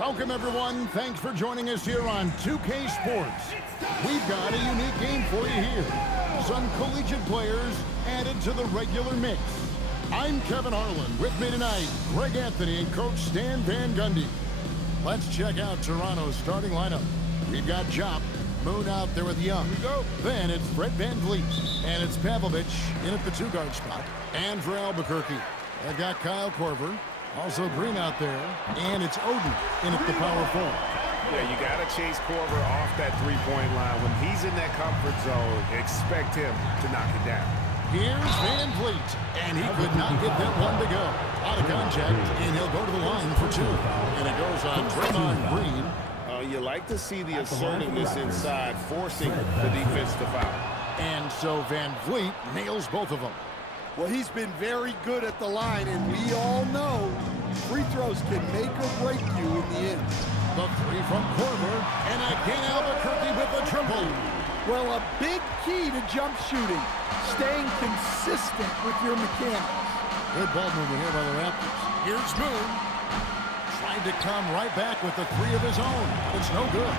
Welcome, everyone. Thanks for joining us here on 2K Sports. We've got a unique game for you here. Some collegiate players added to the regular mix. I'm Kevin Harlan. With me tonight, Greg Anthony and Coach Stan Van Gundy. Let's check out Toronto's starting lineup. We've got Jop, Moon out there with Young. Then it's Fred Van Vliet. And it's Pavlovich in at the two-guard spot. And for Albuquerque, they've got Kyle Korver. Also Green out there. And it's Odin in at the power forward. Yeah, you got to chase Korver off that three-point line. When he's in that comfort zone, expect him to knock it down. Here's Van Vliet, and he could not get that one to go. Out of contact, and he'll go to the line for two. And it goes on Draymond Green. You like to see the assertiveness inside, forcing the defense to foul. And so Van Vliet nails both of them. Well, he's been very good at the line, and we all know free throws can make or break you in the end. The three from Korver, and again Albuquerque with the triple. Well, a big key to jump shooting, staying consistent with your mechanics. Good ball movement here by the Raptors. Here's Moon. Tried to come right back with the three of his own, but it's no good.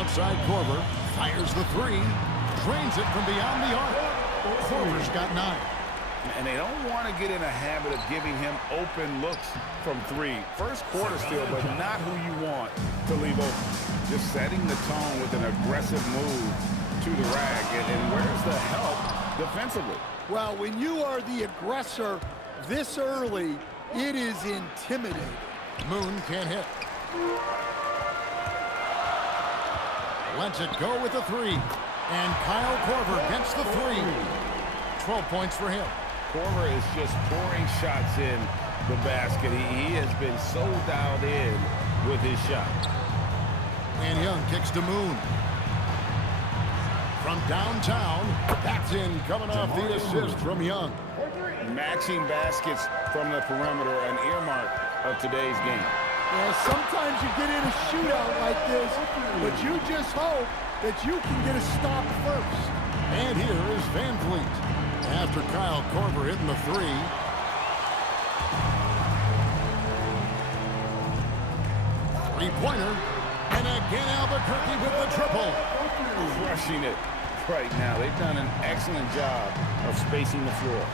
Outside Korver, fires the three, drains it from beyond the arc. Korver's got 9. And they don't want to get in a habit of giving him open looks from three. First quarter still, but not who you want to leave open. Just setting the tone with an aggressive move to the rack. And where's the help defensively? Well, when you are the aggressor this early, it is intimidating. Moon can't hit. Lets it go with the three. And Kyle Korver gets the three. 12 points for him. Korver is just pouring shots in the basket. He has been so dialed in with his shot. And Young kicks to Moon. From downtown, that's in, coming off the assist from Young. Matching baskets from the perimeter, an earmark of today's game. Yeah, sometimes you get in a shootout like this, but you just hope that you can get a stop first. And here is Van Vliet. After Kyle Korver hitting the three. Three-pointer. And again Albuquerque with the triple. Crushing it right now. They've done an excellent job of spacing the floor.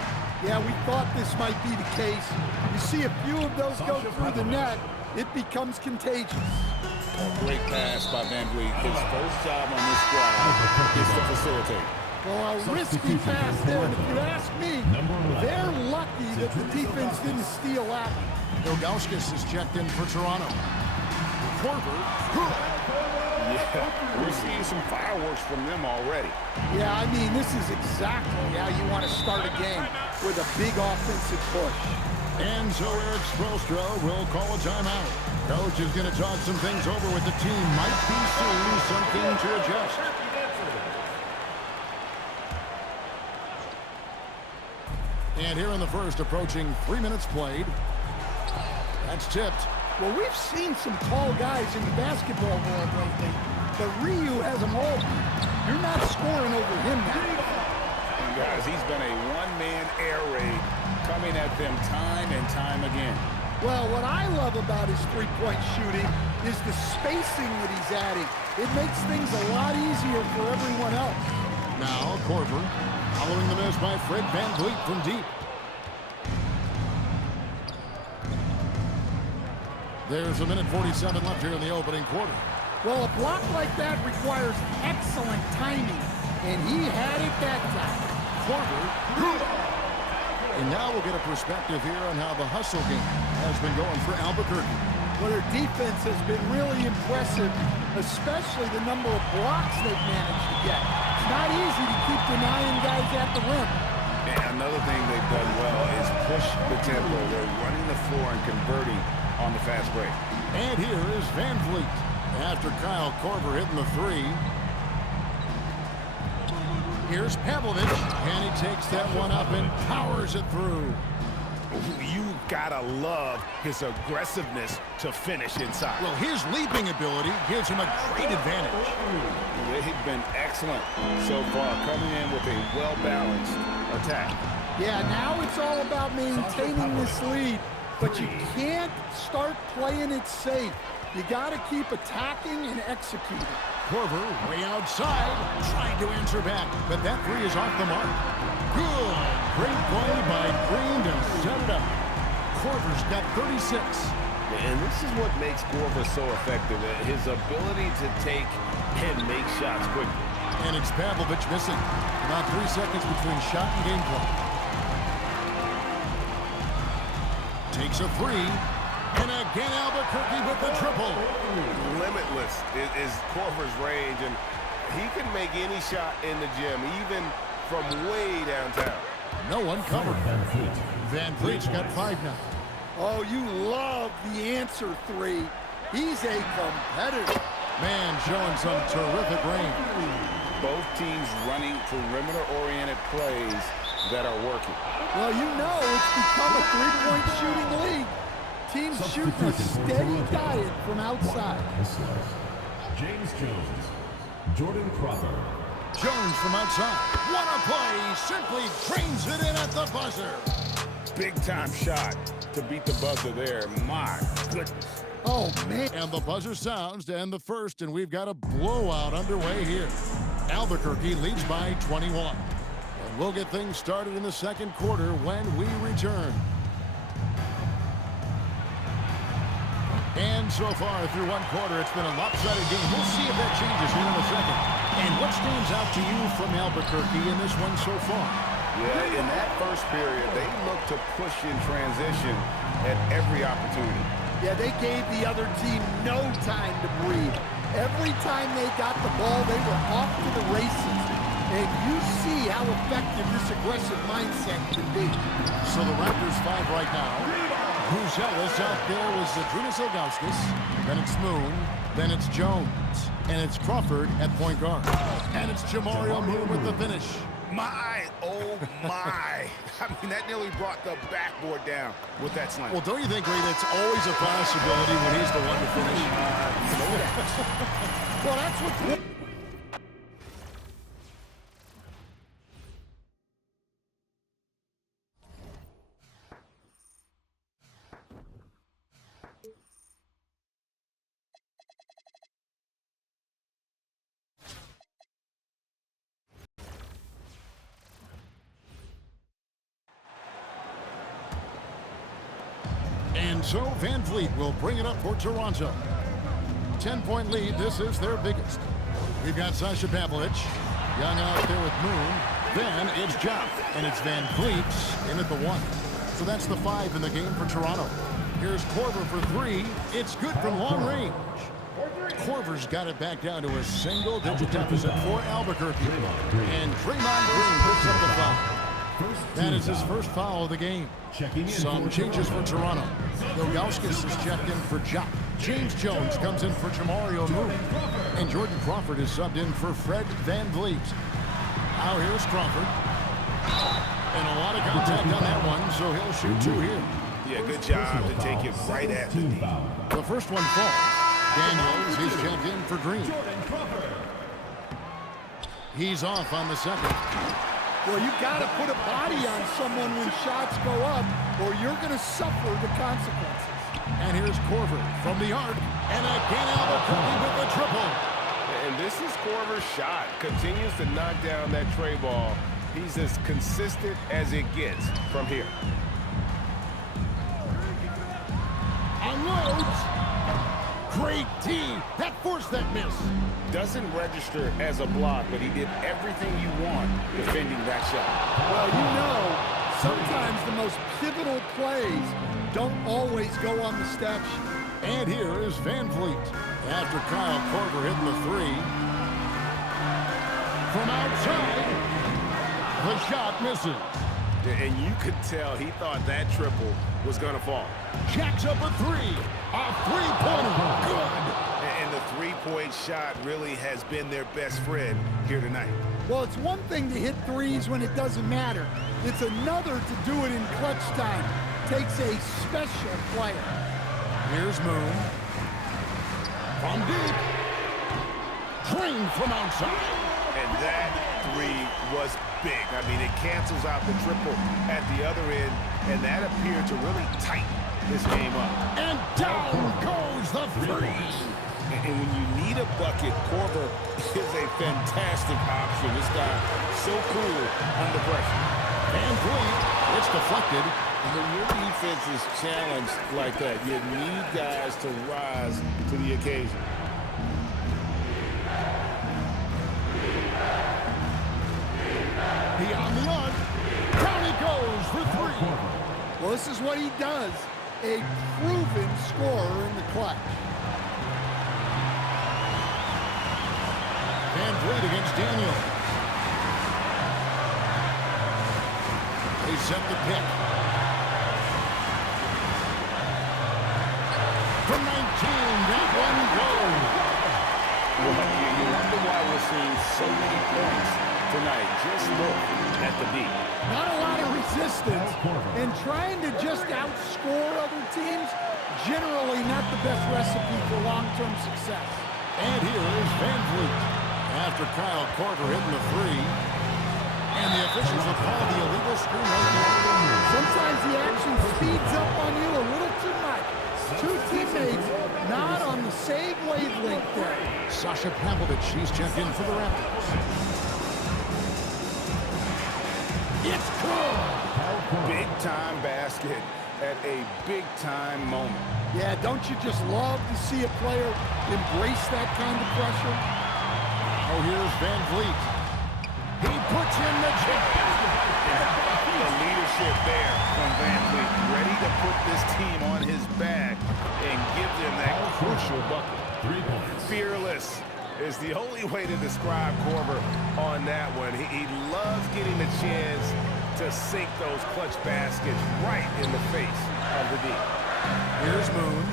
Yeah, we thought this might be the case. You see a few of those go through the net, it becomes contagious. A great pass by Van Vliet. His first job on this squad is to facilitate. Well, a risky pass there, and if you ask me, they're lucky that the defense didn't steal that. Ilgauskas is checked in for Toronto. Korver. Yeah, we're seeing some fireworks from them already. Yeah, I mean, this is exactly how you want to start a game, with a big offensive push. And so Eric Spoelstra will call a timeout. Coach is going to talk some things over with the team. Might be soon something to adjust. And here in the first, approaching 3 minutes played. That's tipped. Well, we've seen some tall guys in the basketball world lately, but Ryu has them all. You're not scoring over him now. And guys, he's been a one-man air raid coming at them time and time again. Well, what I love about his three-point shooting is the spacing that he's adding. It makes things a lot easier for everyone else. Now, Korver, following the miss by Fred Van Vliet from deep. There's a minute 47 left here in the opening quarter. Well, a block like that requires excellent timing, and he had it that time. Korver. And now we'll get a perspective here on how the hustle game has been going for Albuquerque. Well, their defense has been really impressive, especially the number of blocks they've managed to get. It's not easy to keep denying guys at the rim. And another thing they've done well is push the tempo. They're running the floor and converting on the fast break. And here is Van Vliet. After Kyle Korver hitting the three. Here's Pavlovich, and he takes that one up and powers it through. You gotta love his aggressiveness to finish inside. Well, his leaping ability gives him a great advantage. They've been excellent so far, coming in with a well-balanced attack. Yeah, now it's all about maintaining this lead but you can't start playing it safe. You got to keep attacking and executing. Korver way outside, trying to answer back, but that three is off the mark. Good. Great play by Green to set it up. Korver's got 36. And this is what makes Korver so effective, his ability to take and make shots quickly. And it's Pavlovic missing. About 3 seconds between shot and gameplay. Takes a three. And again, Albuquerque with the triple. Limitless is Korver's range, and he can make any shot in the gym, even from way downtown. No one covered. Van Vliet's got 5 now. Oh, you love the answer three. He's a competitor. Man showing some terrific range. Both teams running perimeter-oriented plays that are working. Well, you know it's become a three-point shooting league. Teams shooting a steady diet from outside. James Jones, Jordan Crawford. Jones from outside. What a play! Simply drains it in at the buzzer. Big-time shot to beat the buzzer there. My goodness. Oh, man. And the buzzer sounds to end the first, and we've got a blowout underway here. Albuquerque leads by 21. And we'll get things started in the second quarter when we return. And so far through one quarter, it's been a lopsided game. We'll see if that changes here in a second. And what stands out to you from Albuquerque in this one so far? Yeah, in that first period, they looked to push in transition at every opportunity. Yeah, they gave the other team no time to breathe. Every time they got the ball, they were off to the races. And you see how effective this aggressive mindset can be. So the Raptors 5 right now. Bruzelis out there was Zadrunas Ilgauskas. Then it's Moon. Then it's Jones. And it's Crawford at point guard. And it's Jamario Moon with the finish. Oh my. I mean, that nearly brought the backboard down with that slam. Well, don't you think, Ray, that's always a possibility when he's the one to finish? Well, that's what... And so Van Vliet will bring it up for Toronto. 10-point lead. This is their biggest. We've got Sasha Pavlovic. Young out there with Moon. Then it's Jopp. And it's Van Vliet in at the 1. So that's the 5 in the game for Toronto. Here's Korver for 3. It's good from long range. Korver's got it back down to a single-digit deficit for Albuquerque. And Draymond Green picks up the foul. That is his first foul of the game. Some changes for Toronto. Ilgauskas is checked in for Jopp. James Jones comes in for Jamario Moon. And Jordan Crawford is subbed in for Fred Van Vliet. Now here's Crawford. And a lot of contact on that one, so he'll shoot 2 here. Yeah, good job to take it right at the D. The first one falls. Daniels is checked in for Green. He's off on the second. Well, you got to put a body on someone when shots go up, or you're going to suffer the consequences. And here's Korver from the arc. And again, Albuquerque with the triple. And this is Korver's shot. Continues to knock down that tray ball. He's as consistent as it gets from here. Unloads. Great D. That forced that miss. Doesn't register as a block, but he did everything you want defending that shot. Well, you know, sometimes the most pivotal plays don't always go on the stat sheet. And here is Van Vliet. After Kyle Korver hitting the 3. From outside, the shot misses. And you could tell he thought that triple was going to fall. Jacks up a 3. A three-pointer. Good. And the three-point shot really has been their best friend here tonight. Well, it's one thing to hit threes when it doesn't matter. It's another to do it in clutch time. Takes a special player. Here's Moon. From deep. Drained from outside. And that three was big. I mean, it cancels out the triple at the other end, and that appeared to really tighten this game up. And down goes the three. And when you need a bucket, Korver is a fantastic option. This guy, so cool under pressure. Van Vliet, it's deflected. When your defense is challenged like that, you need guys to rise to the occasion. Beyond the arc, down he goes for three. Well, this is what he does. A proven scorer in the clutch. Van Vliet against Daniel. They set the pick. From 19, that one goes. Well, you wonder why we're seeing so many points tonight. Just look at the D. Not a lot of resistance, and trying to just outscore other teams, generally not the best recipe for long-term success. And here is Van Vliet. After Kyle Korver hitting the three. And the officials have called the illegal screen right there. Sometimes the action speeds up on you a little too much. Two teammates not on the same wavelength there. Sasha Pavlovich, she's checked in for the Raptors. It's good. Big-time basket at a big-time moment. Yeah, don't you just love to see a player embrace that kind of pressure? Oh, here's Van Vliet. He puts in the jam. The leadership there from Van Vliet, ready to put this team on his back and give them that crucial bucket. 3 points. Fearless is the only way to describe Korver on that one. He loves getting the chance to sink those clutch baskets right in the face of the D. Here's Moon.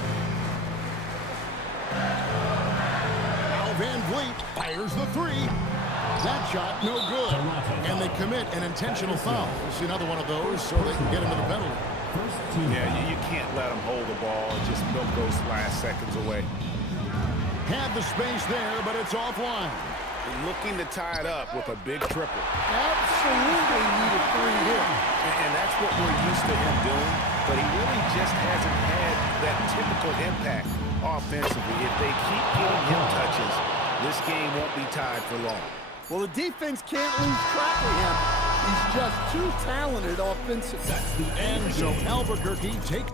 Now Van Vliet fires the three. That shot, no good. And they commit an intentional foul. We'll see another one of those so they can get into the penalty. Yeah, you can't let them hold the ball and just milk those last seconds away. Had the space there, but it's offline. Looking to tie it up with a big triple. Absolutely need a three here. And that's what we're used to him doing, but he really just hasn't had that typical impact offensively. If they keep getting him touches, this game won't be tied for long. Well, the defense can't lose track of him. He's just too talented offensively. That's the end. So Albuquerque take...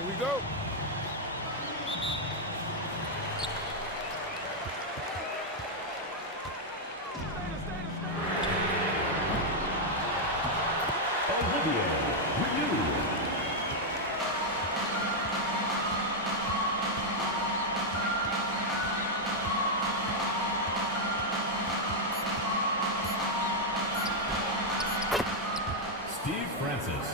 Here we go. Steve Francis.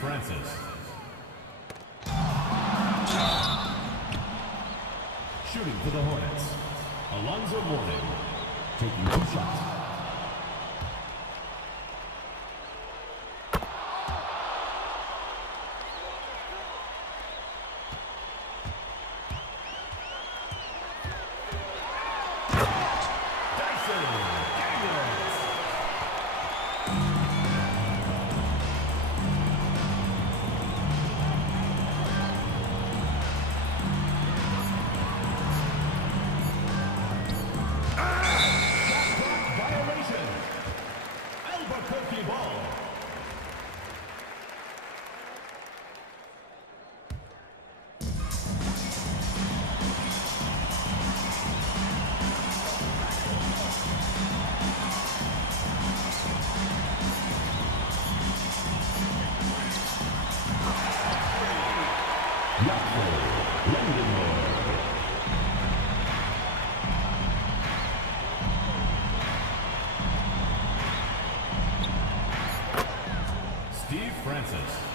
Francis. Shooting for the Hornets, Alonzo Mourning, taking 2 shots. Steve Francis.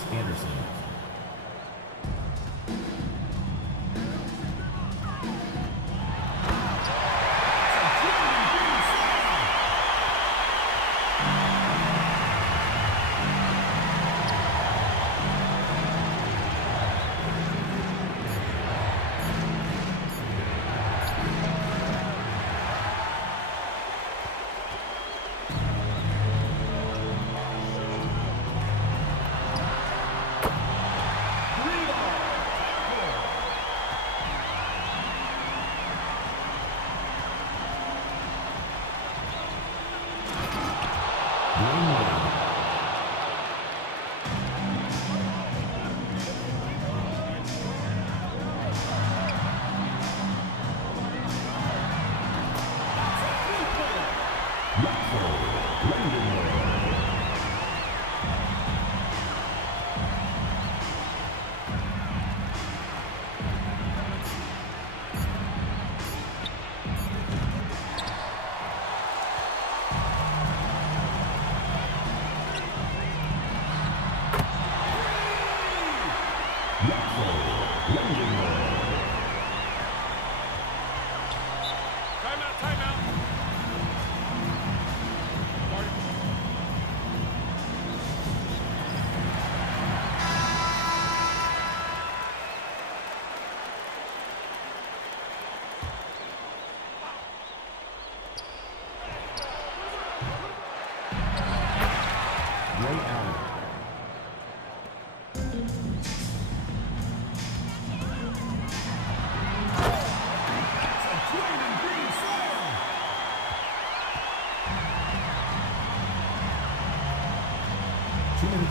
Chris Anderson.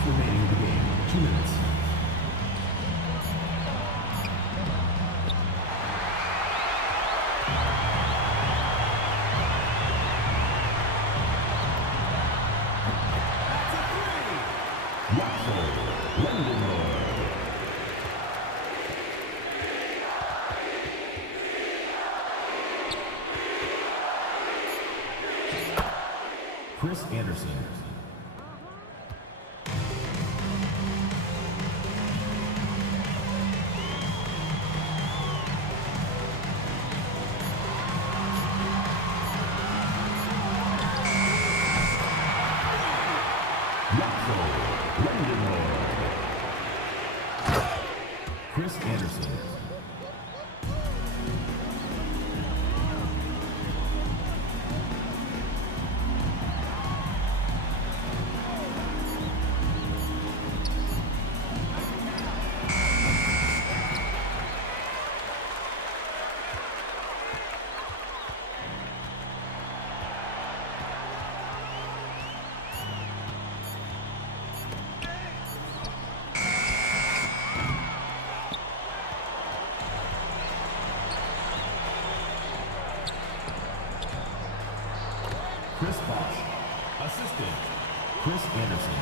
Remaining in the game. 2 minutes. Chris Anderson. Chris Anderson. Chris Bosch. Assistant, Chris Anderson.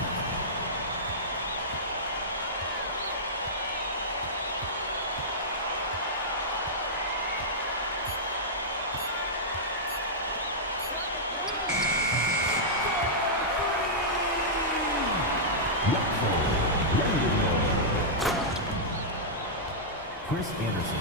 Chris Anderson.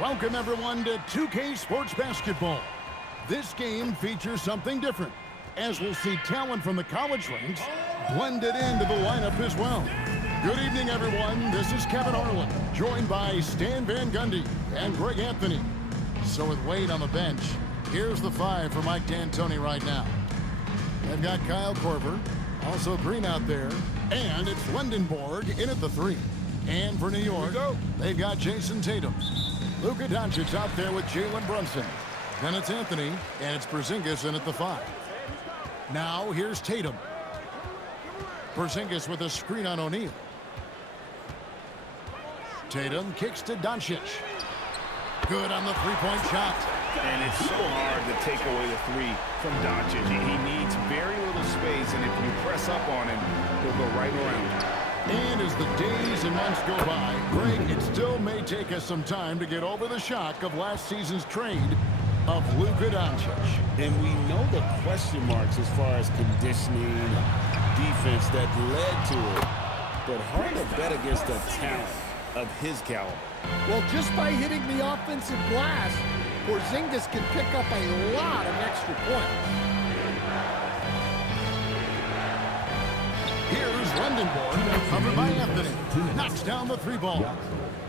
Welcome, everyone, to 2K Sports Basketball. This game features something different, as we'll see talent from the college ranks blended into the lineup as well. Good evening, everyone. This is Kevin Harlan, joined by Stan Van Gundy and Greg Anthony. So with Wade on the bench, here's the five for Mike D'Antoni right now. They've got Kyle Korver, also Green out there, and it's Lendenborg in at the three. And for New York, they've got Jason Tatum. Luka Doncic out there with Jalen Brunson. Then it's Anthony, and it's Porzingis in at the five. Now here's Tatum. Porzingis with a screen on O'Neal. Tatum kicks to Doncic. Good on the three-point shot. And it's so hard to take away the three from Doncic. He needs very little space, and if you press up on him, he'll go right around. And as the days and months go by, Greg, it still may take us some time to get over the shock of last season's trade of Luka Doncic. And we know the question marks as far as conditioning and defense that led to it. But hard to bet against a talent of his caliber. Well, just by hitting the offensive glass, Porzingis can pick up a lot of extra points. Here's Lendenborg, covered by Anthony. Knocks down the three ball.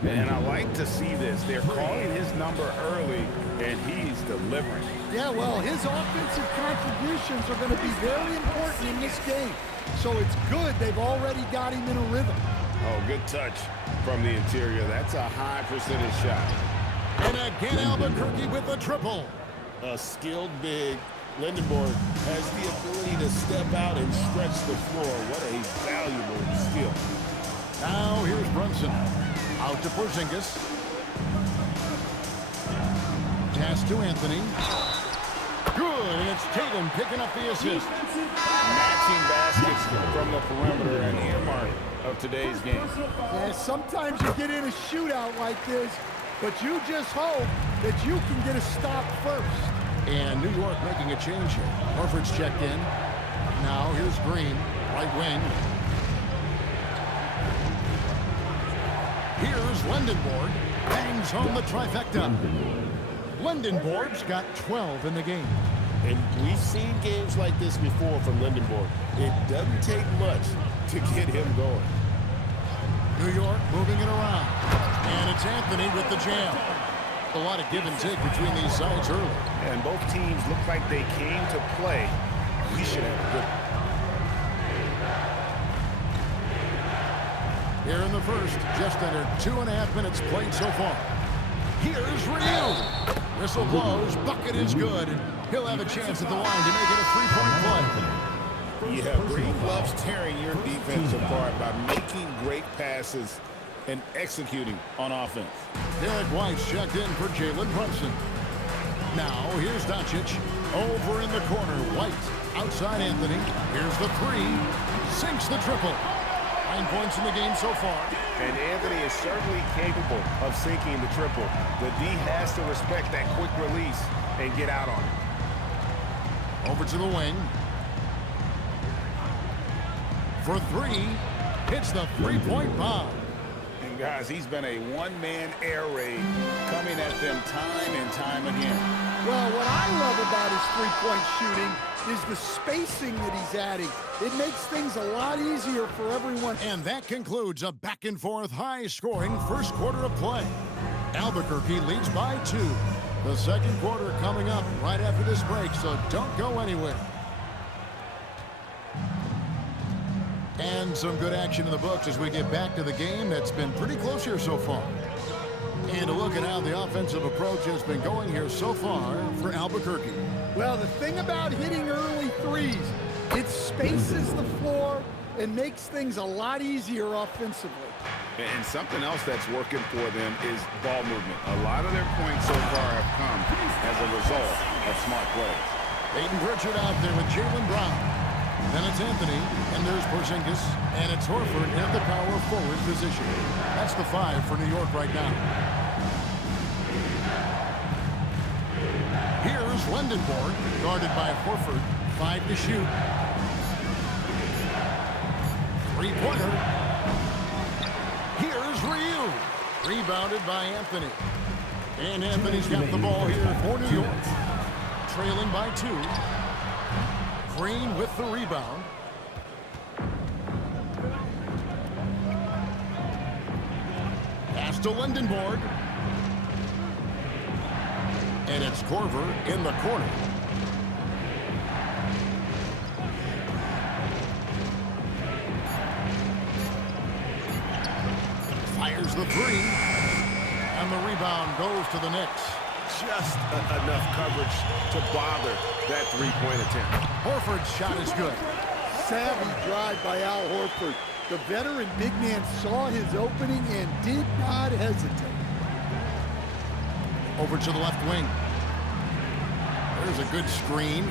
And I like to see this. They're calling his number early, and he's delivering. Yeah, well, his offensive contributions are going to be very important in this game. So it's good they've already got him in a rhythm. Oh, good touch from the interior. That's a high percentage shot. And again, Albuquerque with a triple. A skilled big. Lendenborg has the ability to step out and stretch the floor. What a valuable skill. Now here's Brunson. Out to Porzingis. Pass to Anthony. Good, and it's Tatum picking up the assist. Matching baskets from the perimeter, an earmark of today's game. Yeah, sometimes you get in a shootout like this, but you just hope that you can get a stop first. And New York making a change here. Horford's checked in. Now here's Green, right wing. Here's Lendenborg. Bangs home the trifecta. Lendenborg's got 12 in the game. And we've seen games like this before from Lendenborg. It doesn't take much to get him going. New York moving it around. And it's Anthony with the jam. A lot of give and take between these sides early. And both teams look like they came to play. We should have a good. Here in the first, just under 2.5 minutes played so far. Here's Ryu. Whistle blows, bucket is good, and he'll have a chance at the line to make it a three-point play. Yeah, Green loves tearing your defense apart by making great passes and executing on offense. Derek White's checked in for Jalen Brunson. Now, here's Doncic. Over in the corner, White. Outside Anthony. Here's the three. Sinks the triple. 9 points in the game so far. And Anthony is certainly capable of sinking the triple. The D has to respect that quick release and get out on it. Over to the wing. For three. Hits the three-point bomb. And guys, he's been a one-man air raid coming at them time and time again. Well, what I love about his three-point shooting is the spacing that he's adding. It makes things a lot easier for everyone. And that concludes a back-and-forth, high-scoring first quarter of play. Albuquerque leads by 2. The second quarter coming up right after this break, so don't go anywhere. And some good action in the books as we get back to the game that's been pretty close here so far. And a look at how the offensive approach has been going here so far for Albuquerque. Well, the thing about hitting early threes, it spaces the floor and makes things a lot easier offensively. And something else that's working for them is ball movement. A lot of their points so far have come as a result of smart plays. Peyton Pritchard out there with Jaylen Brown. Then it's Anthony, and there's Porzingis, and it's Horford in the power forward position. That's the 5 for New York right now. Here's Lendenborg, guarded by Horford. 5 to shoot. Three-pointer. Here's Ryu. Rebounded by Anthony. And Anthony's got the ball here for New York. Trailing by 2. Green with the rebound. Pass to Lendenborg. And it's Korver in the corner. Fires the 3. And the rebound goes to the Knicks. Just enough coverage to bother that three-point attempt. Horford's shot is good. Savvy drive by Al Horford. The veteran big man saw his opening and did not hesitate. Over to the left wing. There's a good screen.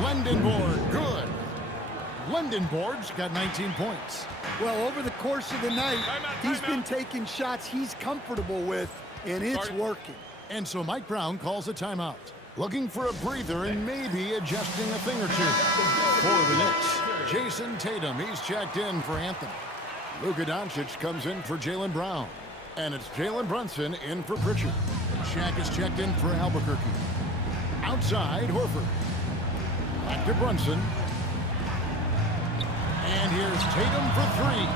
Lendenborg, good. Lendenborg's got 19 points. Well, over the course of the night, he's been taking shots he's comfortable with, and it's working. And so Mike Brown calls a timeout. Looking for a breather and maybe adjusting a thing or two. For the Knicks, Jason Tatum, he's checked in for Anthony. Luka Doncic comes in for Jaylen Brown. And it's Jalen Brunson in for Pritchard. Shaq is checked in for Albuquerque. Outside, Horford. Back to Brunson. And here's Tatum for 3.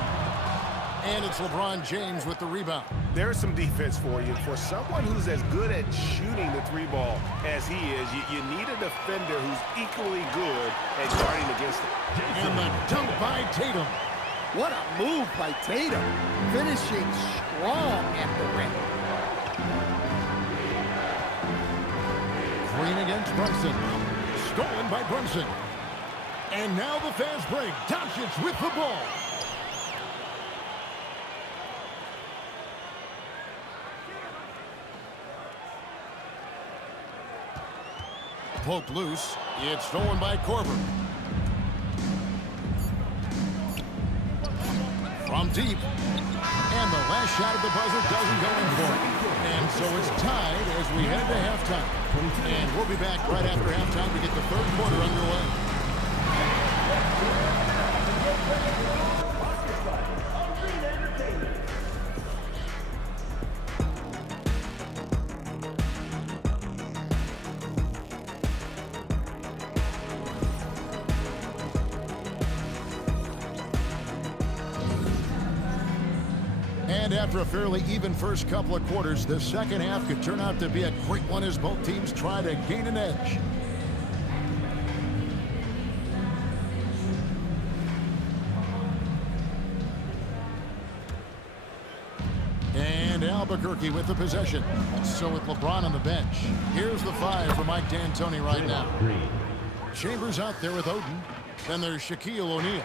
And it's LeBron James with the rebound. There's some defense for you. For someone who's as good at shooting the 3-ball as he is, you need a defender who's equally good at guarding against it. And the dunk by Tatum. What a move by Tatum, finishing strong at the rim. Green against Brunson. Stolen by Brunson. And now the fast break. Doncic with the ball. Poked loose. It's stolen by Korver. From deep. And the last shot at the buzzer doesn't go in for it. And so it's tied as we head to halftime. And we'll be back right after halftime to get the third quarter underway. And after a fairly even first couple of quarters, the second half could turn out to be a quick one as both teams try to gain an edge. And Albuquerque with the possession. So with LeBron on the bench, here's the 5 for Mike D'Antoni right now. Chambers out there with Oden. Then there's Shaquille O'Neal.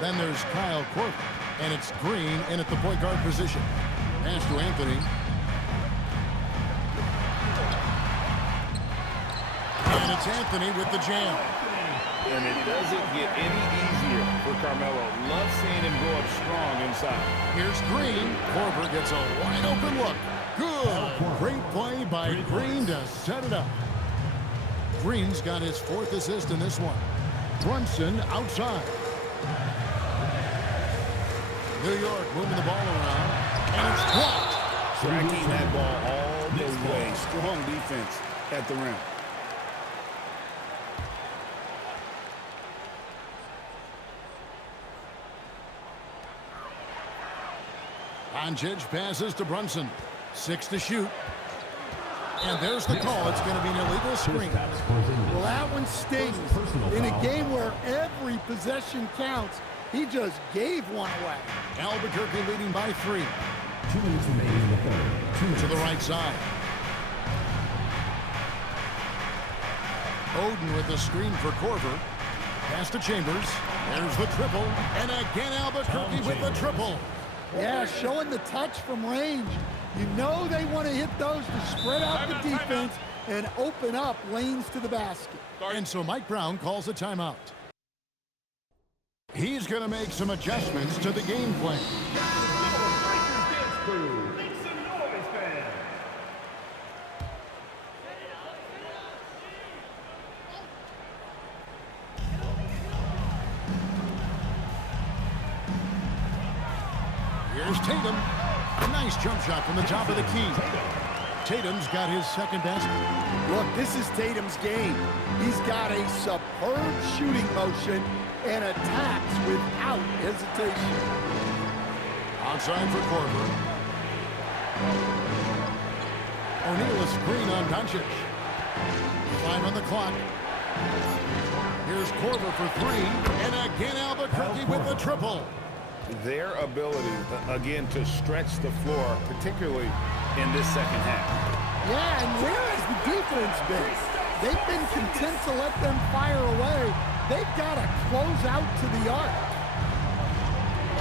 Then there's Kyle Korver. And it's Green in at the point guard position. Pass to Anthony. And it's Anthony with the jam. And it doesn't get any easier for Carmelo. Love seeing him go up strong inside. Here's Green. Korver gets a wide open look. Good. Great play by Green to set it up. Green's got his 4th assist in this one. Brunson outside. New York moving the ball around, and it's blocked. Tracking that ball all the way. Strong defense at the rim. Doncic passes to Brunson. 6 to shoot. And there's the call. It's going to be an illegal screen. Well, that one stings. In a game where every possession counts, he just gave one away. Albuquerque leading by 3. 2 minutes remaining in the third. To the right side. Oden with the screen for Korver. Pass to Chambers. There's the triple. And again, Albuquerque with the triple. Yeah, showing the touch from range. You know they want to hit those to spread out the defense and open up lanes to the basket. And so Mike Brown calls a timeout. He's going to make some adjustments to the game plan. Here's Tatum. A nice jump shot from the top of the key. Tatum's got his second basket. Look, this is Tatum's game. He's got a superb shooting motion and attacks without hesitation. Outside for Korver. O'Neal a screen on Doncic. 5 on the clock. Here's Korver for 3. And again, Albuquerque with the triple. Their ability, again, to stretch the floor, particularly in this second half. Yeah, and where has the defense been? They've been content to let them fire away. They've got to close out to the arc.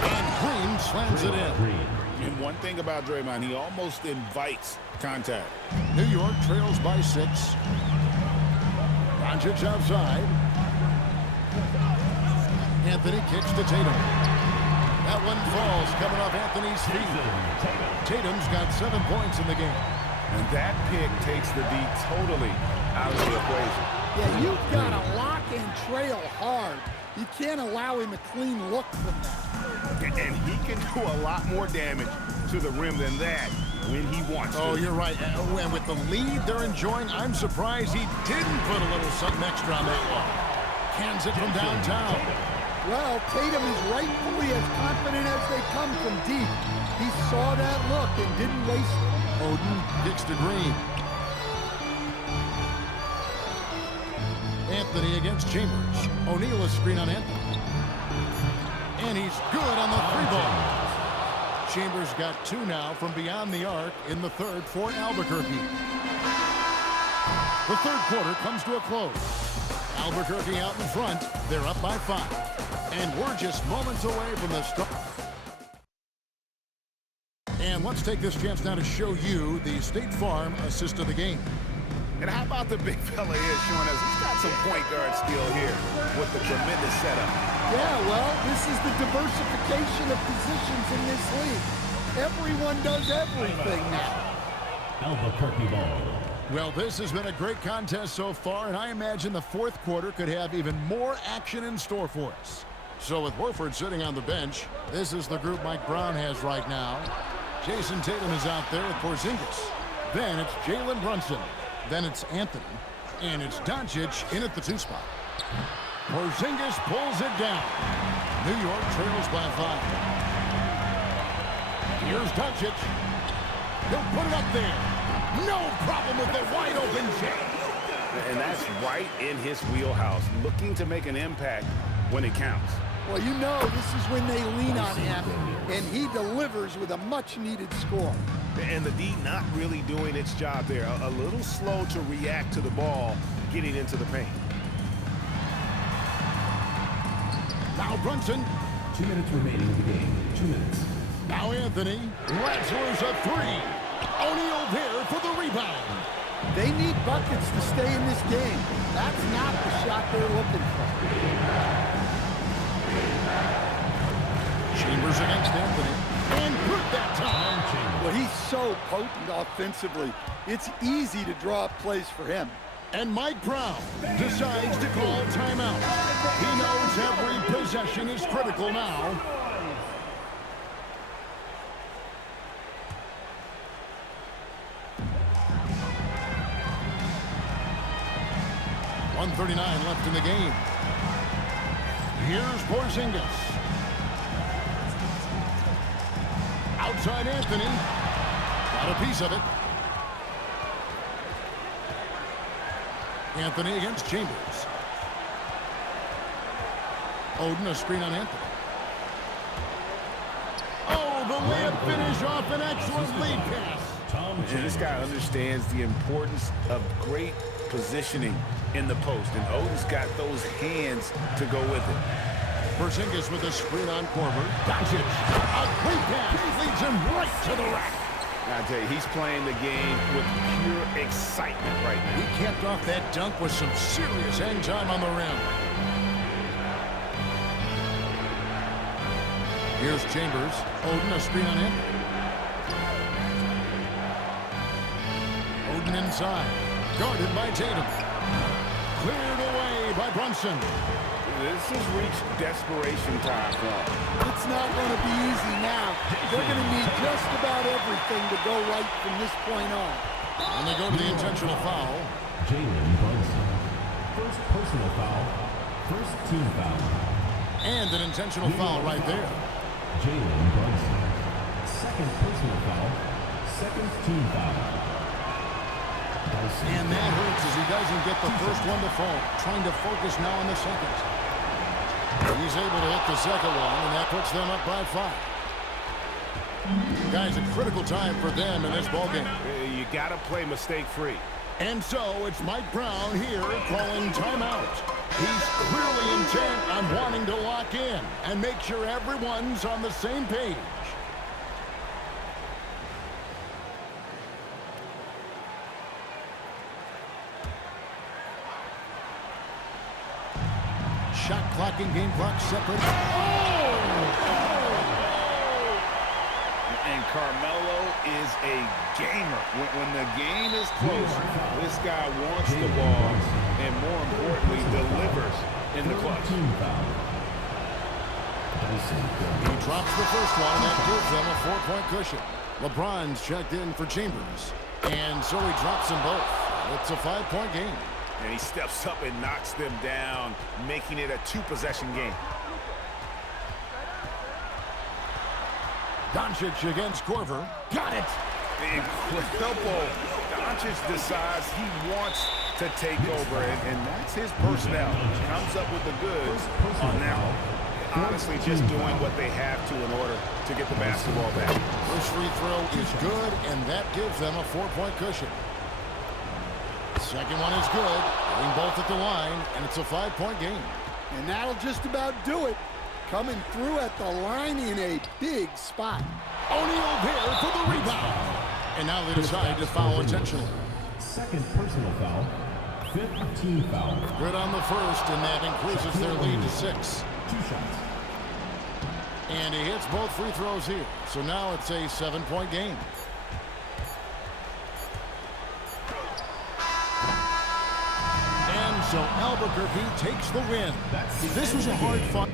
And Green slams it in. And one thing about Draymond, he almost invites contact. New York trails by 6. Doncic outside. Anthony kicks to Tatum. That one falls coming off Anthony's feet. Tatum's got 7 points in the game. And that pick takes the D totally out of the equation. Yeah, you've got to lock and trail hard. You can't allow him a clean look from that. And he can do a lot more damage to the rim than that when he wants to. Oh, you're right. And with the lead they're enjoying, I'm surprised he didn't put a little something extra on that one. Cans it from downtown. Well, Tatum is rightfully as confident as they come from deep. He saw that look and didn't waste it. Oden kicks to Green. Anthony against Chambers. O'Neal a screen on Anthony. And he's good on the 3-ball. Chambers got 2 now from beyond the arc in the third for Albuquerque. The third quarter comes to a close. Albuquerque out in front. They're up by 5. And we're just moments away from the start. And let's take this chance now to show you the State Farm assist of the game. And how about the big fella here showing us he's got some point guard skill here with the tremendous setup. Yeah, well, this is the diversification of positions in this league. Everyone does everything now. Albuquerque ball. Well, this has been a great contest so far, and I imagine the fourth quarter could have even more action in store for us. So with Horford sitting on the bench, this is the group Mike Brown has right now. Jason Tatum is out there with Porzingis. Then it's Jalen Brunson. Then it's Anthony. And it's Doncic in at the 2 spot. Porzingis pulls it down. New York trails by 5. Here's Doncic. He'll put it up there. No problem with the wide open jam. And that's right in his wheelhouse, looking to make an impact when it counts. Well, you know this is when they lean on him, and he delivers with a much-needed score. And the D not really doing its job there. A little slow to react to the ball getting into the paint. Now Brunson. 2 minutes remaining in the game. 2 minutes. Now Anthony. Razzler's a 3. O'Neal there for the rebound. They need buckets to stay in this game. That's not the shot they're looking for. Chambers against Anthony. And good that time. Well, he's so potent offensively. It's easy to draw up plays for him. And Mike Brown decides to call timeout. He knows every possession is critical now. .139 left in the game. Here's Porzingis. inside Anthony. Got a piece of it. Anthony against Chambers. Oden, a screen on Anthony. Oh, the layup finish off an excellent lead pass. And this guy understands the importance of great positioning in the post. And Oden's got those hands to go with it. Porzingis with a screen on Korver. Doncic. A great pass. Leads him right to the rack. I tell you, he's playing the game with pure excitement right now. He capped off that dunk with some serious hang time on the rim. Here's Chambers. Oden, a screen on him. Oden inside. Guarded by Tatum. Cleared away by Brunson. This has reached desperation time for him. It's not going to be easy now. They're going to need just about everything to go right from this point on. And they go to the intentional foul. Jalen Brunson. First personal foul. First team foul. And an intentional foul right there. Jalen Brunson. Second personal foul. Second team foul. And that hurts as he doesn't get the first one to fall. Trying to focus now on the second. He's able to hit the second one, and that puts them up by 5. Guys, a critical time for them in this ballgame. You got to play mistake-free. And so it's Mike Brown here calling timeout. He's clearly intent on wanting to lock in and make sure everyone's on the same page. Shot clock and game clock separate. And Carmelo is a gamer. When the game is close, this guy wants the ball and, more importantly, delivers in the clutch. He drops the first one, and that gives them a 4-point cushion. LeBron's checked in for Chambers, and so he drops them both. It's a 5-point game. And he steps up and knocks them down, making it a 2-possession game. Doncic against Korver. Got it! Incredible. Doncic decides he wants to take over, and that's his personnel. Comes up with the goods on that one. Honestly, just doing what they have to in order to get the basketball back. First free throw is good, and that gives them a 4-point cushion. Second one is good. Getting both at the line, and it's a 5-point game. And that'll just about do it. Coming through at the line in a big spot. O'Neal there for the rebound. And now they decide to foul intentionally. Second personal foul. Fifth team foul. Good on the first, and that increases their lead to 6. 2 shots. And he hits both free throws here. So now it's a 7-point game. And so Albuquerque takes the win. This was a hard fight.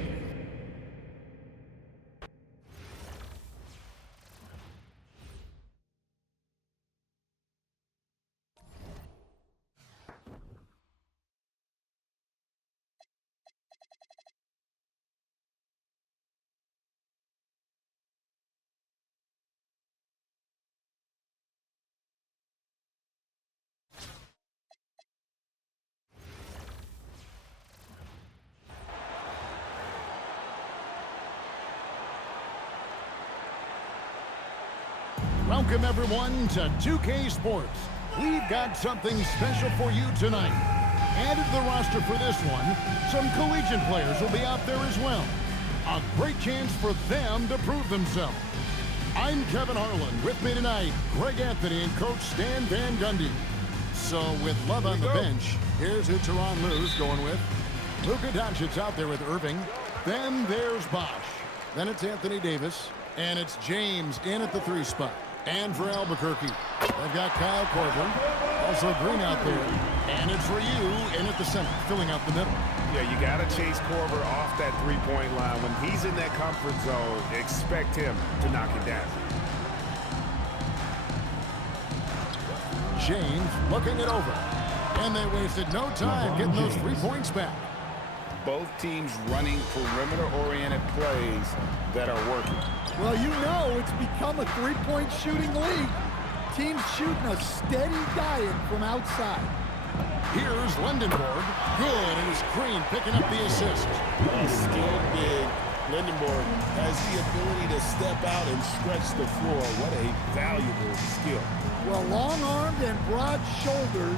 Welcome, everyone, to 2K Sports. We've got something special for you tonight. Added to the roster for this one, some collegiate players will be out there as well. A great chance for them to prove themselves. I'm Kevin Harlan. With me tonight, Greg Anthony and Coach Stan Van Gundy. So with Love on the bench, here's who Tyronn Lue's going with. Luka Doncic's out there with Irving. Then there's Bosch. Then it's Anthony Davis. And it's James in at the 3 spot. And for Albuquerque, they've got Kyle Korver, also Green out there. And it's for you in at the center, filling out the middle. Yeah, you got to chase Korver off that 3-point line. When he's in that comfort zone, expect him to knock it down. James looking it over. And they wasted no time getting those 3 points back. both teams running perimeter-oriented plays that are working. Well, you know it's become a three-point shooting league. Teams shooting a steady diet from outside. Here's Lindenborg. Good, and it's Green picking up the assist. A skilled big. Lindenborg has the ability to step out and stretch the floor. What a valuable skill. Well, long-armed and broad-shouldered,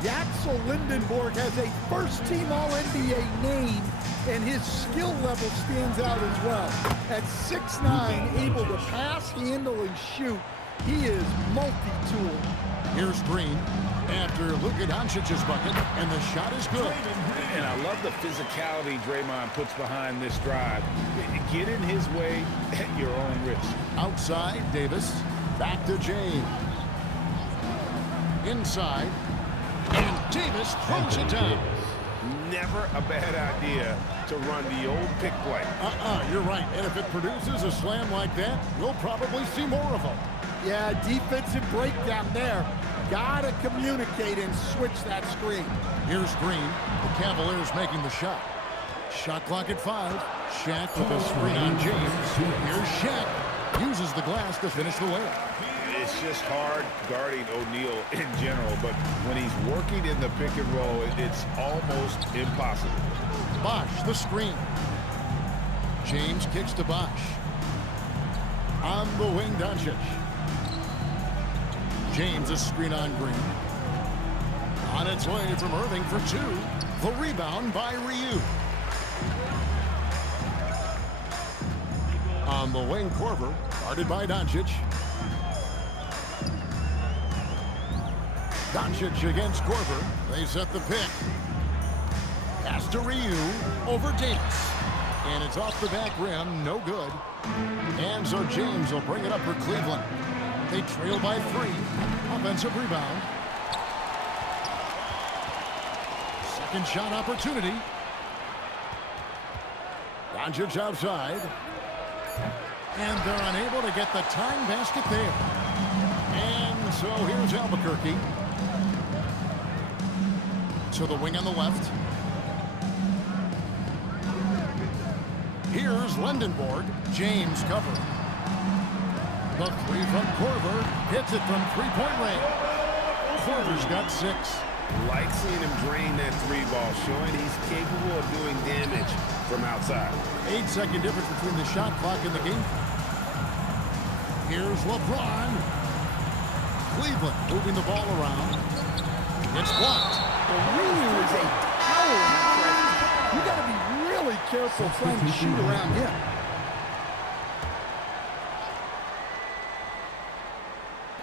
Yaxel Lindenborg has a first-team All-NBA name, and his skill level stands out as well. At 6'9", able to pass, handle, and shoot, he is multi-tool. Here's Green after Luka Doncic's bucket, and the shot is good. And I love the physicality Draymond puts behind this drive. Get in his way at your own risk. Outside, Davis. Back to James. Inside. And Davis throws it down. Never a bad idea to run the old pick play. You're right. And if it produces a slam like that, we'll probably see more of them. Yeah, defensive breakdown there. Gotta communicate and switch that screen. Here's Green. The Cavaliers making the shot. Shot clock at 5. Shaq with a screen on James. Here's Shaq. Uses the glass to finish the layup. It's just hard guarding O'Neal in general, but when he's working in the pick and roll, it's almost impossible. Bosh, the screen. James kicks to Bosh. On the wing, Doncic. James, a screen on Green. On its way from Irving for 2. The rebound by Ryu. On the wing, Korver, guarded by Doncic. Doncic against Korver. They set the pick. Pass to Ryu over Davis. And it's off the back rim, no good. And so James will bring it up for Cleveland. They trail by 3. Offensive rebound. Second shot opportunity. Doncic outside. And they're unable to get the tying basket there. And so here's Albuquerque. To the wing on the left. Here's Lindenborg. James covering. The three from Korver. Hits it from three-point range. Korver's got 6. Like seeing him drain that 3 ball, showing he's capable of doing damage from outside. 8-second difference between the shot clock and the game. Here's LeBron. Cleveland moving the ball around. It's blocked. Ryu is a towering presence. You got to be really careful trying to shoot around him.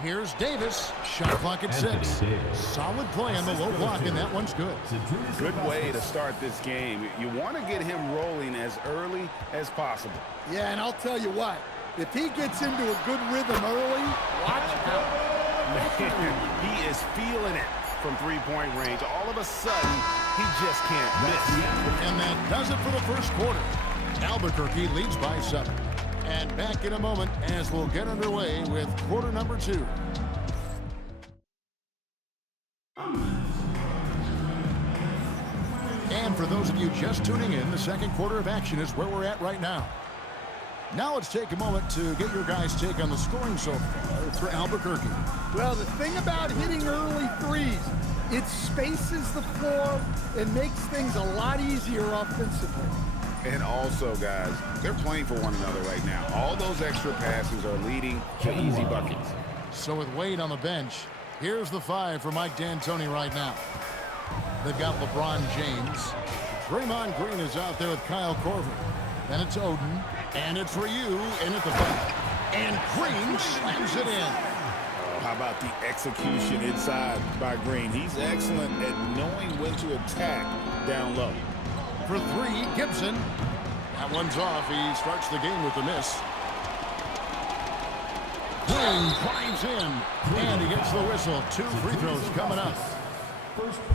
Here's Davis. Shot clock at 6. Solid play on the low block, and that one's good. Good way to start this game. You want to get him rolling as early as possible. Yeah, and I'll tell you what. If he gets into a good rhythm early, watch out. He is feeling it from three-point range. All of a sudden, he just can't miss. And that does it for the first quarter. Albuquerque leads by 7. And back in a moment as we'll get underway with quarter number 2. And for those of you just tuning in, the second quarter of action is where we're at right now. Now let's take a moment to get your guys' take on the scoring so far for Albuquerque. Well, the thing about hitting early threes, it spaces the floor and makes things a lot easier offensively. And also, guys, they're playing for one another right now. All those extra passes are leading to easy buckets. So with Wade on the bench, here's the 5 for Mike D'Antoni right now. They've got LeBron James. Draymond Green is out there with Kyle Korver. Then it's Oden. And it's Ryu in at the back. And Green slams it in. How about the execution inside by Green? He's excellent at knowing when to attack down low. For 3, Gibson. That one's off. He starts the game with a miss. Green drives in. And he gets the whistle. 2 free throws coming up.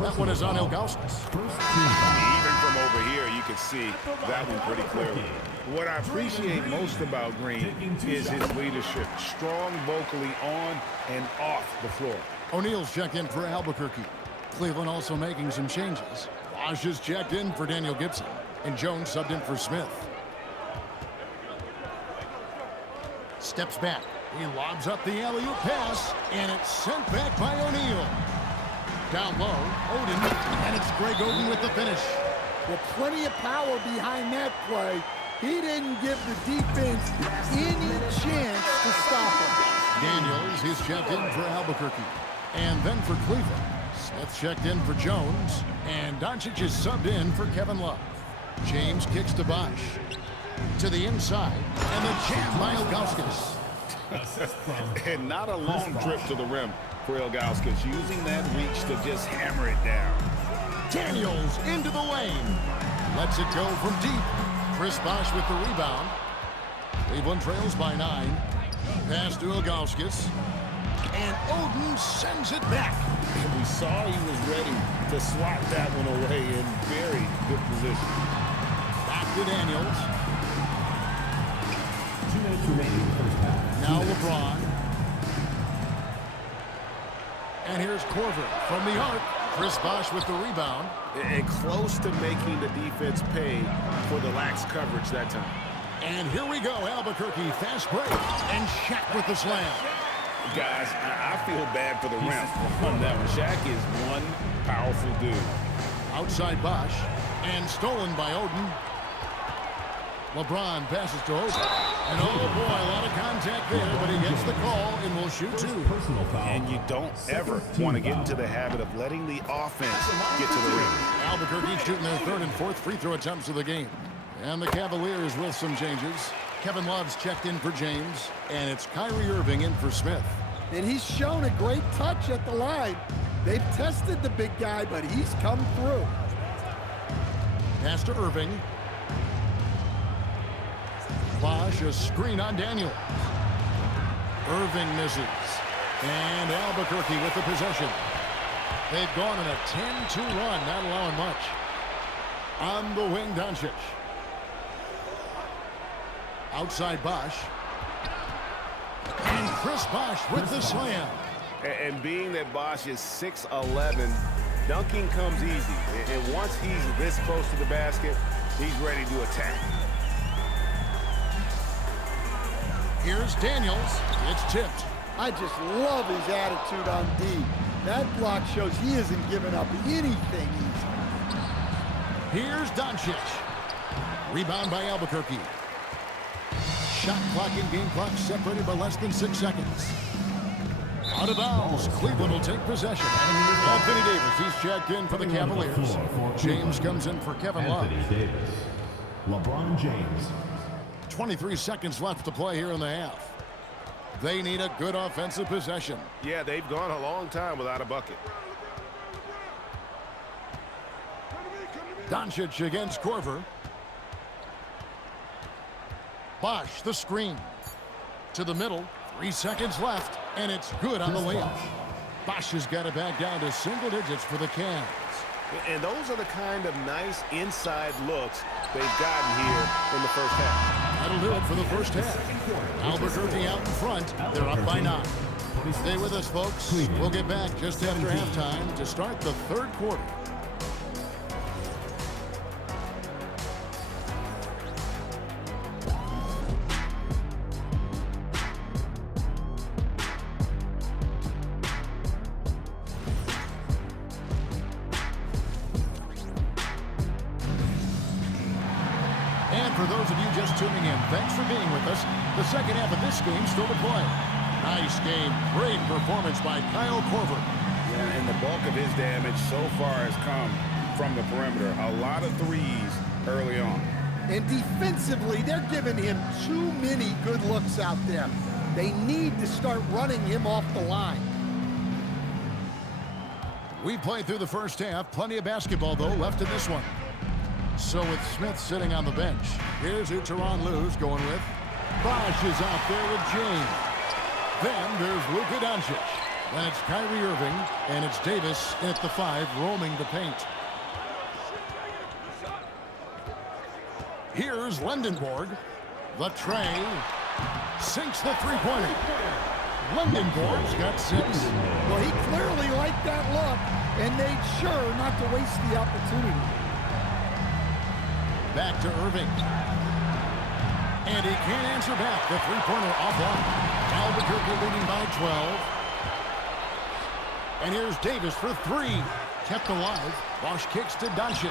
That one is on Ilgauskas. Even from over here, you can see that one pretty clearly. What I appreciate most about Green is his leadership. Strong vocally on and off the floor. O'Neal's checked in for Albuquerque. Cleveland also making some changes. Bosch is checked in for Daniel Gibson, and Jones subbed in for Smith. Steps back. He lobs up the alley-oop pass, and it's sent back by O'Neal. Down low, Oden, and it's Greg Oden with the finish. Well, plenty of power behind that play. He didn't give the defense any chance to stop him. Daniels is checked in for Albuquerque. And then for Cleveland, Smith checked in for Jones, and Doncic is subbed in for Kevin Love. James kicks to Bosch. To the inside, and the jam by Ilgauskas. And not a long trip to the rim for Ilgauskas, using that reach to just hammer it down. Daniels into the lane. Lets it go from deep. Chris Bosch with the rebound. Cleveland trails by 9. Pass to Ilgauskas. And Oden sends it back. We saw he was ready to swat that one away in very good position. Back to Daniels. 2 minutes remaining in the first half. Now LeBron. And here's Korver from the arc. Chris Bosch with the rebound. And close to making the defense pay for the lax coverage that time. And here we go, Albuquerque, fast break. And Shaq with the slam. Guys, I feel bad for the rim on that one. Shaq is one powerful dude. Outside Bosch. And stolen by Oden. LeBron passes to Oden. And oh boy, a lot of contact there, but he gets the call and will shoot 2. Personal foul. And you don't ever want to get into the habit of letting the offense get to the rim. Albuquerque shooting their 3rd and 4th free throw attempts of the game. And the Cavaliers with some changes. Kevin Love's checked in for James, and it's Kyrie Irving in for Smith. And he's shown a great touch at the line. They've tested the big guy, but he's come through. Pass to Irving. Bosch, a screen on Daniel. Irving misses. And Albuquerque with the possession. They've gone on a 10-2 run, not allowing much. On the wing, Doncic. Outside Bosch. And Chris Bosch with the slam. And being that Bosch is 6'11", dunking comes easy. And once he's this close to the basket, he's ready to attack. Here's Daniels. It's tipped. I just love his attitude on D. That block shows he isn't giving up anything easy. Here's Doncic. Rebound by Albuquerque. Shot clock and game clock separated by less than 6 seconds. Out of bounds. Cleveland will take possession. Anthony Davis, he's checked in for the Cavaliers. James comes in for Kevin Love. Anthony Davis. LeBron James. 23 seconds left to play here in the half. They need a good offensive possession. Yeah, they've gone a long time without a bucket. Doncic against Korver. Bosch, the screen. To the middle. 3 seconds left, and it's good on the layup. Bosch has got it back down to single digits for the Cavs. And those are the kind of nice inside looks they've gotten here in the first half. That'll do it for the first half. Albuquerque out in front. They're up by 9. Stay with us, folks. We'll get back just after halftime to start the 3rd quarter. For those of you just tuning in, thanks for being with us. The second half of this game still to play. Nice game. Great performance by Kyle Korver. Yeah, and the bulk of his damage so far has come from the perimeter. A lot of threes early on. And defensively, they're giving him too many good looks out there. They need to start running him off the line. We played through the first half. Plenty of basketball, though, left in this one. So with Smith sitting on the bench, here's who Tyronn Lue's going with. Bosch is out there with James. Then there's Luka Doncic. Then it's Kyrie Irving, and it's Davis at the 5 roaming the paint. Here's Lendenborg. The tray. Sinks the three-pointer. Lundenborg's got 6. Well, he clearly liked that look and made sure not to waste the opportunity. Back to Irving. And he can't answer back. The three-pointer offline. Albuquerque leading by 12. And here's Davis for 3. Kept alive. Bosch kicks to Doncic.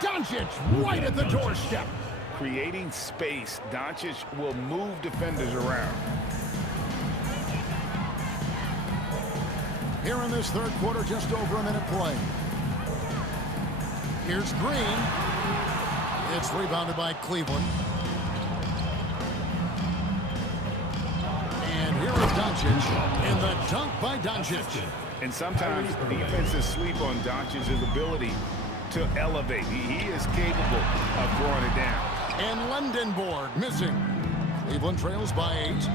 Doncic right at the doorstep. Creating space. Doncic will move defenders around. Here in this third quarter, just over a minute play. Here's Green. It's rebounded by Cleveland. And here is Doncic. And the dunk by Doncic. And sometimes defenses sleep on Doncic's ability to elevate. He is capable of throwing it down. And Lundenborg missing. Cleveland trails by 8.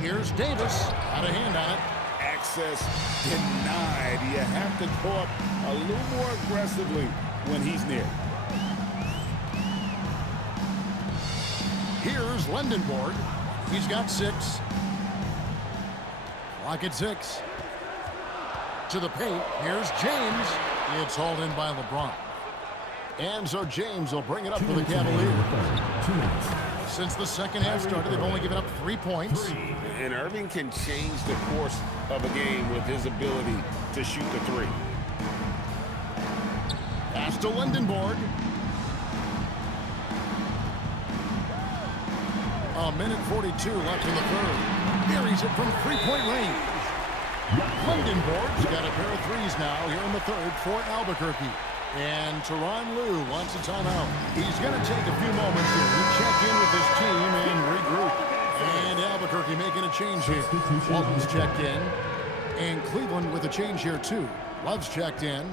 Here's Davis. Got a hand on it. Access denied. You have to go up a little more aggressively when he's near. Here's Lundenborg. He's got 6. Clock at 6. To the paint. Here's James. It's hauled in by LeBron. And so James will bring it up for the Cavaliers. Since the second half started, they've only given up 3 points. And Irving can change the course of a game with his ability to shoot the 3. Pass to Lundenborg. A minute 42 left in the third. Buries it from three-point range. Lundenborg's got a pair of 3s now here in the third for Albuquerque. And Tyronn Lue wants a timeout. He's going to take a few moments here to check in with his team and regroup. And Albuquerque making a change here. Walton's checked in. And Cleveland with a change here too. Love's checked in.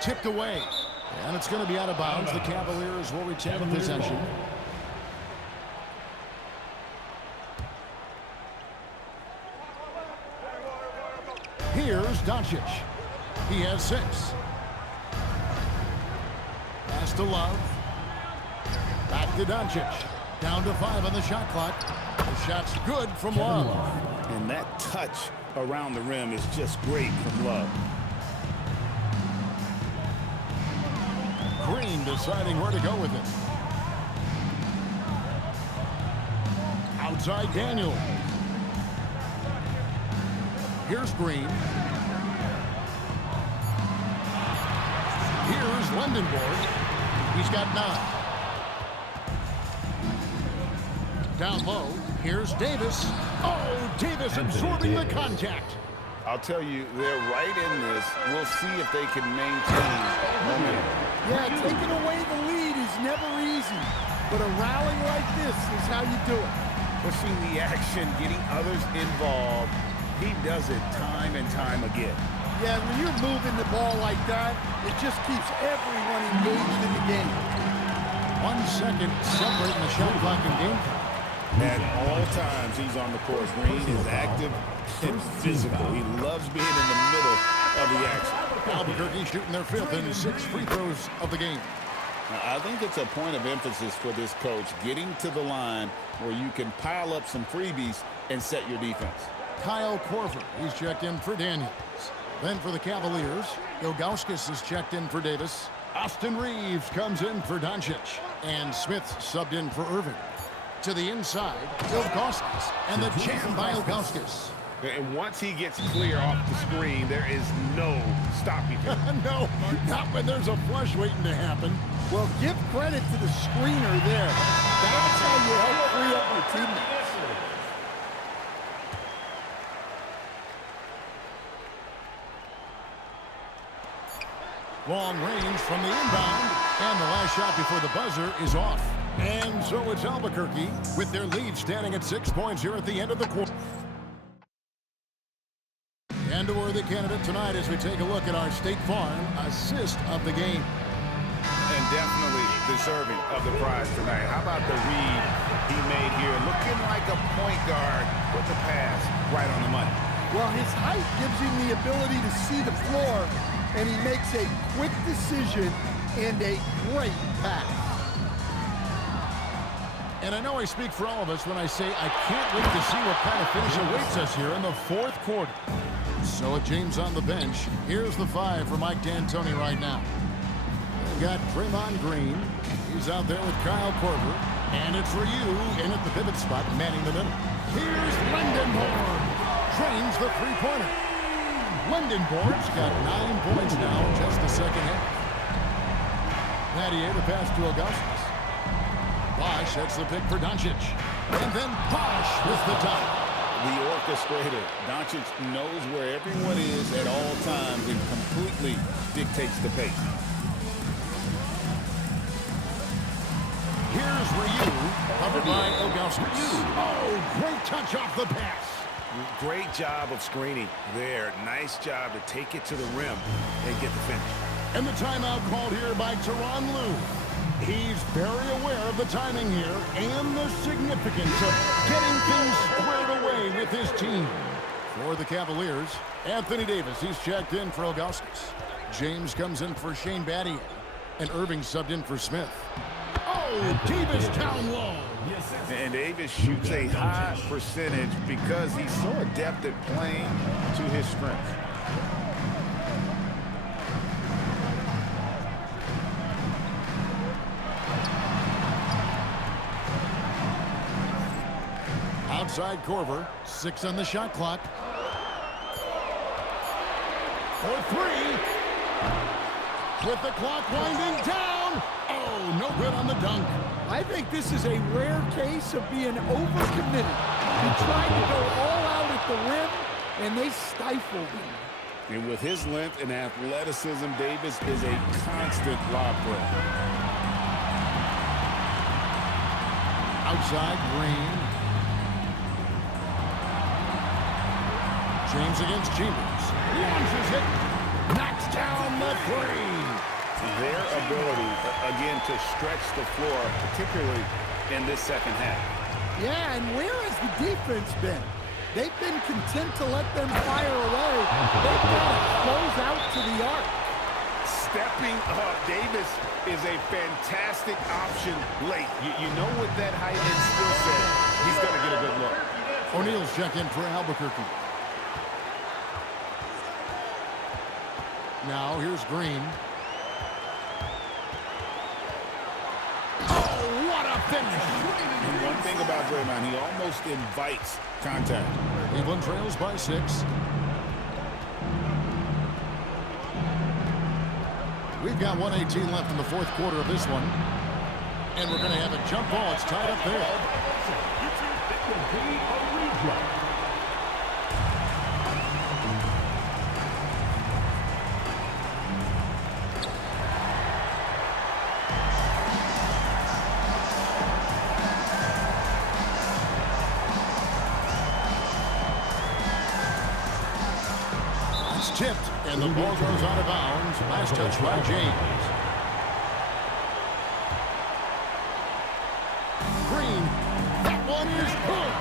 Tipped away. And it's going to be out of bounds. The Cavaliers will retain the possession. Here's Doncic. He has 6. Pass to Love. Back to Doncic. Down to 5 on the shot clock. The shot's good from Love. And that touch around the rim is just great from Love. Green deciding where to go with it. Outside Daniel. Here's Green. Here's Lundenborg. He's got 9. Down low. Here's Davis. Oh, Davis absorbing the contact. I'll tell you, they're right in this. We'll see if they can maintain momentum. Yeah, taking away the lead is never easy. But a rally like this is how you do it. Pushing the action, getting others involved. He does it time and time again. Yeah, when you're moving the ball like that, it just keeps everyone engaged in the game. 1 second separating the shot clock and game time. At all times, he's on the court. Green is active and physical. He loves being in the middle of the action. Albuquerque shooting their 5th and 6 free throws of the game. Now, I think it's a point of emphasis for this coach, getting to the line where you can pile up some freebies and set your defense. Kyle Korver, he's checked in for Daniels. Then for the Cavaliers, Ilgauskas is checked in for Davis. Austin Reeves comes in for Doncic. And Smith subbed in for Irving. To the inside, Ilgauskas. And the jam by Ilgauskas. And once he gets clear off the screen, there is no stopping him. No, not when there's a flush waiting to happen. Well, give credit to the screener there. That's how you help free up your teammates. Long range from the inbound. And the last shot before the buzzer is off. And so it's Albuquerque with their lead standing at 6 points here at the end of the quarter. And a worthy candidate tonight as we take a look at our State Farm assist of the game. And definitely deserving of the prize tonight. How about the read he made here? Looking like a point guard with the pass right on the money. Well, his height gives him the ability to see the floor, and he makes a quick decision and a great pass. And I know I speak for all of us when I say I can't wait to see what kind of finish awaits us here in the fourth quarter. So with James on the bench, here's the 5 for Mike D'Antoni right now. They've got Draymond Green. He's out there with Kyle Korver. And it's Ryu in at the pivot spot, manning the middle. Here's Lindenborg. Drains the three-pointer. Lindenborg's got 9 points now in just the second half. Nattier the pass to Augustus. Bosch sets the pick for Doncic. And then Bosch with the top. The orchestrator. Doncic knows where everyone is at all times and completely dictates the pace. Here's Ryu, covered by Augustus. Oh, great touch off the pass. Great job of screening there. Nice job to take it to the rim and get the finish. And the timeout called here by Tyronn Lue. He's very aware of the timing here and the significance of getting things squared away with his team. For the Cavaliers, Anthony Davis, he's checked in for Augustus. James comes in for Shane Battier. And Irving subbed in for Smith. Oh, Davis down low. And Davis shoots a high percentage because he's so adept at playing to his strengths. Outside Korver, 6 on the shot clock. For 3. With the clock winding down. Oh, no good on the dunk. I think this is a rare case of being overcommitted. He tried to go all out at the rim, and they stifled him. And with his length and athleticism, Davis is a constant lob threat. Outside Green. James against Chambers. Launches it. Knocks down the 3. Their ability, again, to stretch the floor, particularly in this second half. Yeah, and where has the defense been? They've been content to let them fire away. They've got to close out to the arc. Stepping up, Davis is a fantastic option late. You know with that height and skill set, he's going to get a good look. O'Neal's check in for Albuquerque. Now here's Green. Oh, what a finish! And one thing about Draymond, he almost invites contact. Cleveland trails by 6. We've got 1:18 left in the fourth quarter of this one. And we're going to have a jump ball. It's tied up there. Tipped, and the ball goes out of bounds. Last touch by James. Green, that one is good.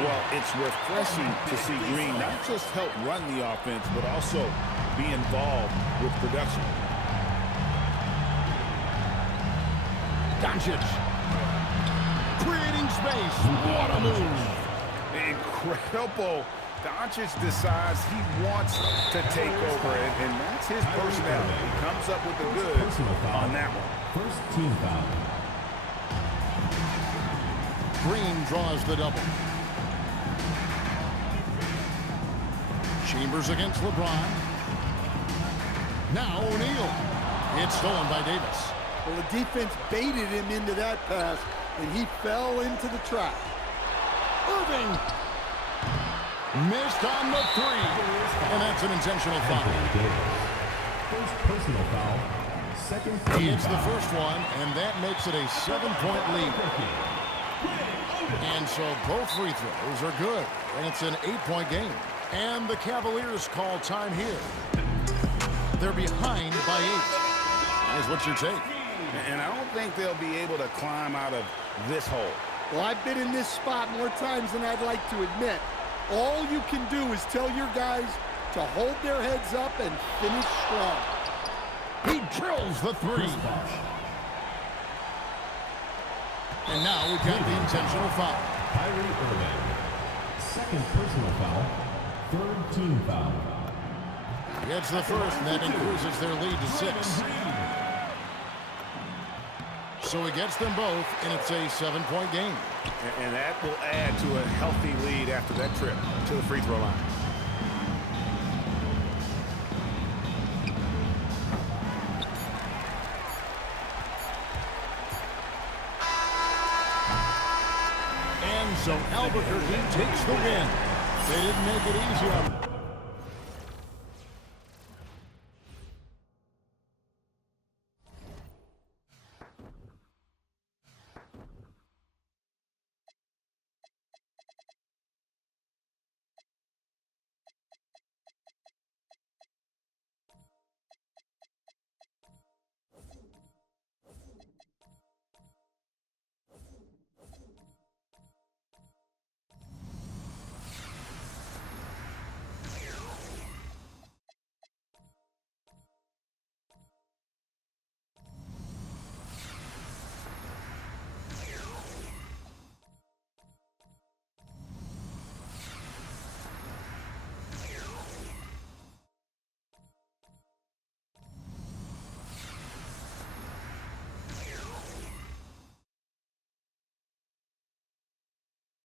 Well, it's refreshing to see Green not just help run the offense, but also be involved with production. Doncic, creating space. What a move. Incredible. Doncic decides he wants to take over, and that's his personality. He comes up with the goods on that one. First team foul. Green draws the double. Chambers against LeBron. Now O'Neal. It's stolen by Davis. Well, the defense baited him into that pass, and he fell into the trap. Irving. Missed on the 3. And that's an intentional foul. First personal foul. Second team It's the foul. first one, and that makes it a 7-point lead. And so both free throws are good. And it's an 8-point game. And the Cavaliers call time here. They're behind by 8. Guys, what's your take? And I don't think they'll be able to climb out of this hole. Well, I've been in this spot more times than I'd like to admit. All you can do is tell your guys to hold their heads up and finish strong. He drills the 3. And now we've got the intentional foul. Kyrie Irving. Second personal foul. Third team foul. Gets the first, and that increases their lead to 6. So he gets them both, and it's a 7-point game. And that will add to a healthy lead after that trip to the free throw line. And so Albuquerque takes the win. They didn't make it easy on them.